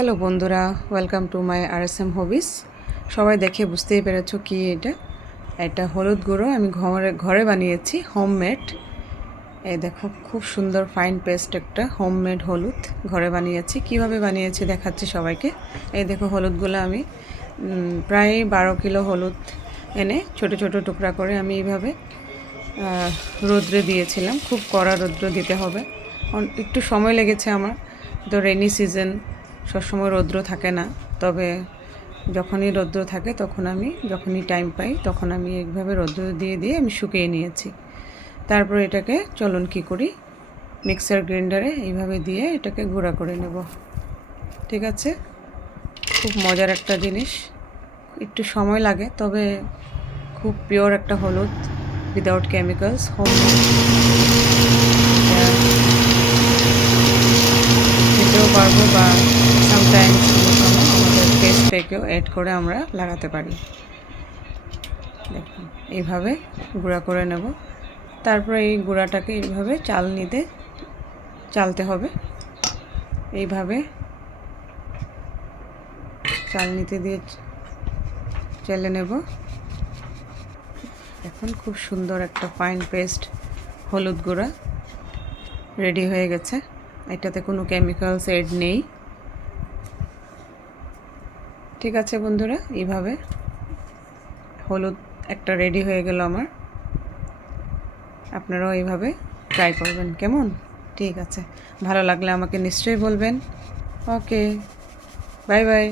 Hello বন্ধুরা, welcome to my RSM হবিস। সবাই দেখে বুঝতেই পেরেছো কি এটা হলুদ গুঁড়ো আমি ঘরে বানিয়েছি, হোমমেড। এই দেখো, খুব সুন্দর ফাইন পেস্ট একটা হোমমেড হলুদ ঘরে বানিয়েছি। কিভাবে বানিয়েছি দেখাচ্ছি সবাইকে। এই দেখো, হলুদগুলো আমি প্রায় 12 কিলো হলুদ এনে ছোট ছোট টুকরা করে আমি এইভাবে রোদ্রে দিয়েছিলাম। খুব কড়া রৌদ্র দিতে হবে, একটু সময় লেগেছে আমার। তো রেনি সিজন, সবসময় রৌদ্র থাকে না, তবে যখনই রৌদ্র থাকে যখনই টাইম পাই তখন আমি এইভাবে রৌদ্র দিয়ে আমি শুকিয়ে নিয়েছি। তারপর এটাকে চলুন কী করি, মিক্সার গ্রাইন্ডারে এইভাবে দিয়ে এটাকে গুঁড়া করে নেব। ঠিক আছে, খুব মজার একটা জিনিস, একটু সময় লাগে, তবে খুব পিওর একটা হলুদ, উইদাউট কেমিক্যালস, খেতেও পারবো বা সামটাইমস আমাদের ফেস প্যাকেও অ্যাড করে আমরা লাগাতে পারি। দেখুন, এইভাবে গুঁড়া করে নেব। তারপরে এই গুঁড়াটাকে এইভাবে চালতে হবে। এইভাবে চালনিতে দিয়ে চেলে নেব। এখন খুব সুন্দর একটা ফাইন পেস্ট হলুদ গুঁড়া রেডি হয়ে গেছে। এটাতে কোনো কেমিক্যালস এড নেই। ঠিক আছে বন্ধুরা, এইভাবে হলুদ একটা রেডি হয়ে গেল আমার। আপনারাও এইভাবে ট্রাই করবেন, কেমন? ঠিক আছে, ভালো লাগলে আমাকে নিশ্চয়ই বলবেন। ওকে, বাই বাই।